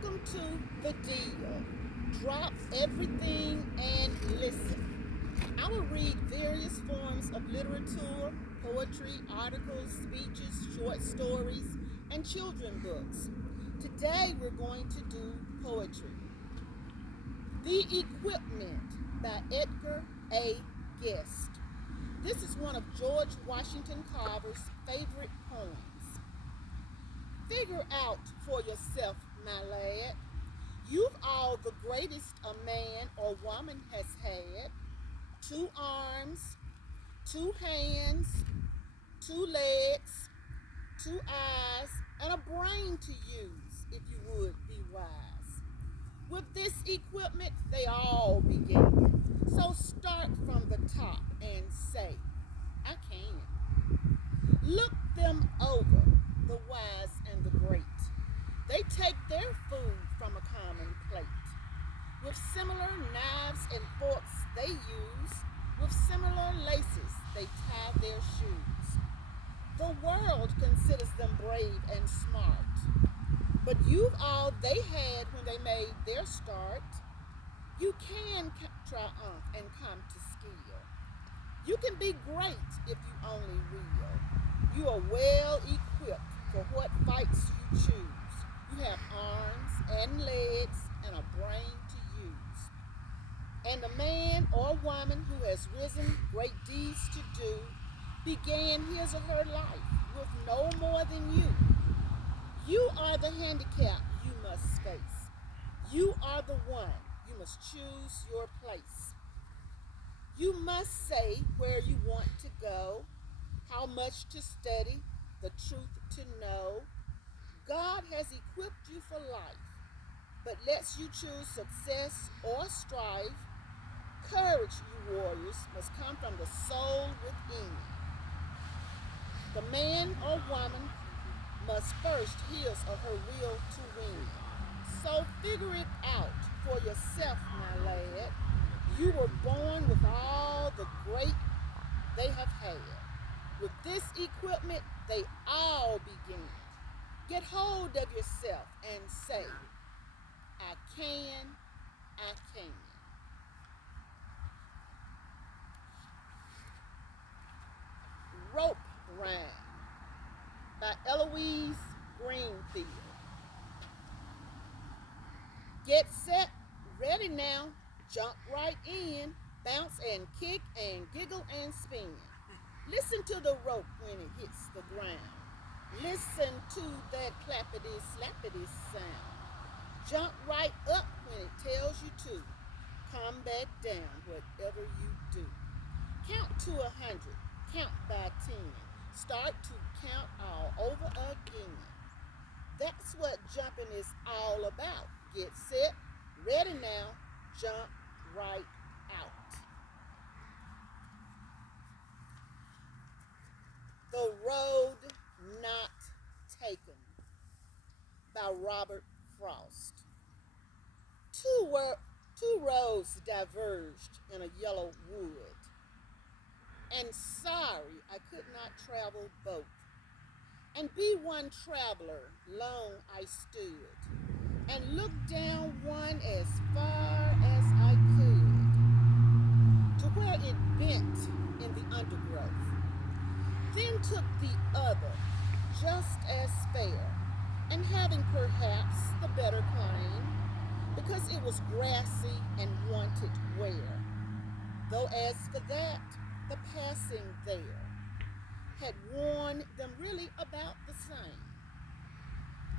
Welcome to The Deal. Drop everything and listen. I will read various forms of literature, poetry, articles, speeches, short stories, and children books. Today we're going to do poetry. The Equipment by Edgar A. Guest. This is one of George Washington Carver's favorite poems. Figure out for yourself, my lad. You've all the greatest a man or woman has had: two arms, two hands, two legs, two eyes, and a brain to use if you would be wise. With this equipment, they all begin. So start from the top and say, I can. Look them over, the wise and the great. They take their food from a common plate. With similar knives and forks they use, with similar laces they tie their shoes. The world considers them brave and smart, but you've all they had when they made their start. You can triumph and come to skill. You can be great if you only will. You are well equipped for what fights you choose. You have arms and legs and a brain to use. And a man or woman who has risen great deeds to do began his or her life with no more than you. You are the handicap you must face. You are the one. You must choose your place. You must say where you want to go, how much to study, the truth to know. God has equipped you for life, but lets you choose success or strife. Courage, you warriors, must come from the soul within. The man or woman must first his or her will to win. So figure it out for yourself, my lad. You were born with all the great they have had. With this equipment, they all begin. Get hold of yourself and say, I can, I can. Rope Rhyme by Eloise Greenfield. Get set, ready now, jump right in, bounce and kick and giggle and spin. Listen to the rope when it hits the ground. Listen to that clappity slappity sound. Jump right up when it tells you to. Come back down, whatever you do. Count to 100, count by 10. Start to count all over again. That's what jumping is all about. Get set, ready now, jump right out. The Road Not Taken by Robert Frost. Two roads diverged in a yellow wood, and sorry I could not travel both. And be one traveler, lone I stood, and looked down one as far as I could, to where it bent in the undergrowth. Then took the other, just as fair, and having perhaps the better claim, because it was grassy and wanted wear. Though as for that, the passing there had worn them really about the same.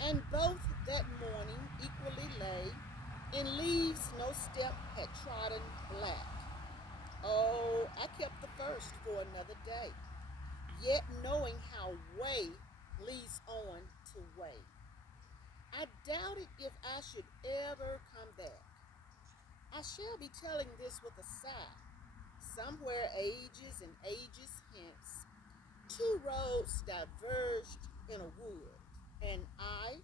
And both that morning equally lay in leaves no step had trodden black. Oh, I kept the first for another day, yet knowing how way leads on to way. I doubted if I should ever come back. I shall be telling this with a sigh. Somewhere ages and ages hence, two roads diverged in a wood, and I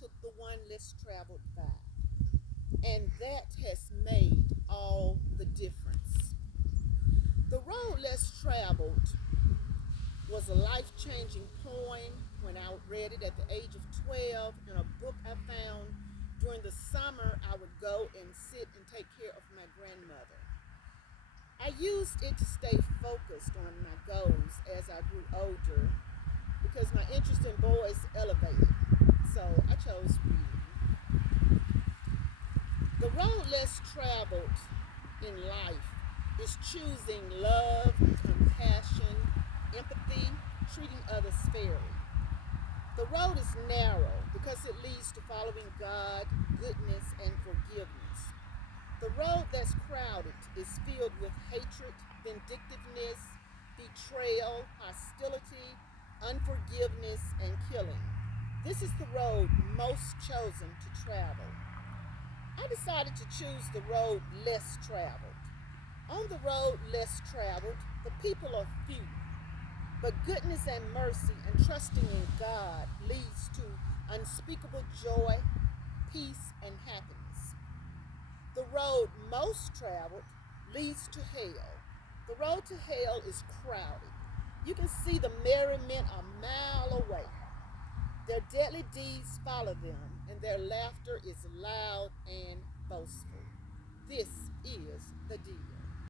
took the one less traveled by. And that has made all the difference. The road less traveled was a life changing poem when I read it at the age of 12 in a book I found used it to stay focused on my goals as I grew older because my interest in boys elevated. So I chose reading. The road less traveled in life is choosing love, compassion, empathy, treating others fairly. The road is narrow because it leads to following God, goodness, and forgiveness. The road that's crowded is filled with hatred, vindictiveness, betrayal, hostility, unforgiveness, and killing. This is the road most chosen to travel. I decided to choose the road less traveled. On the road less traveled, the people are few, but goodness and mercy and trusting in God leads to unspeakable joy, peace, and happiness. The road most traveled leads to hell. The road to hell is crowded. You can see the merry men a mile away. Their deadly deeds follow them, and their laughter is loud and boastful. This is the deal.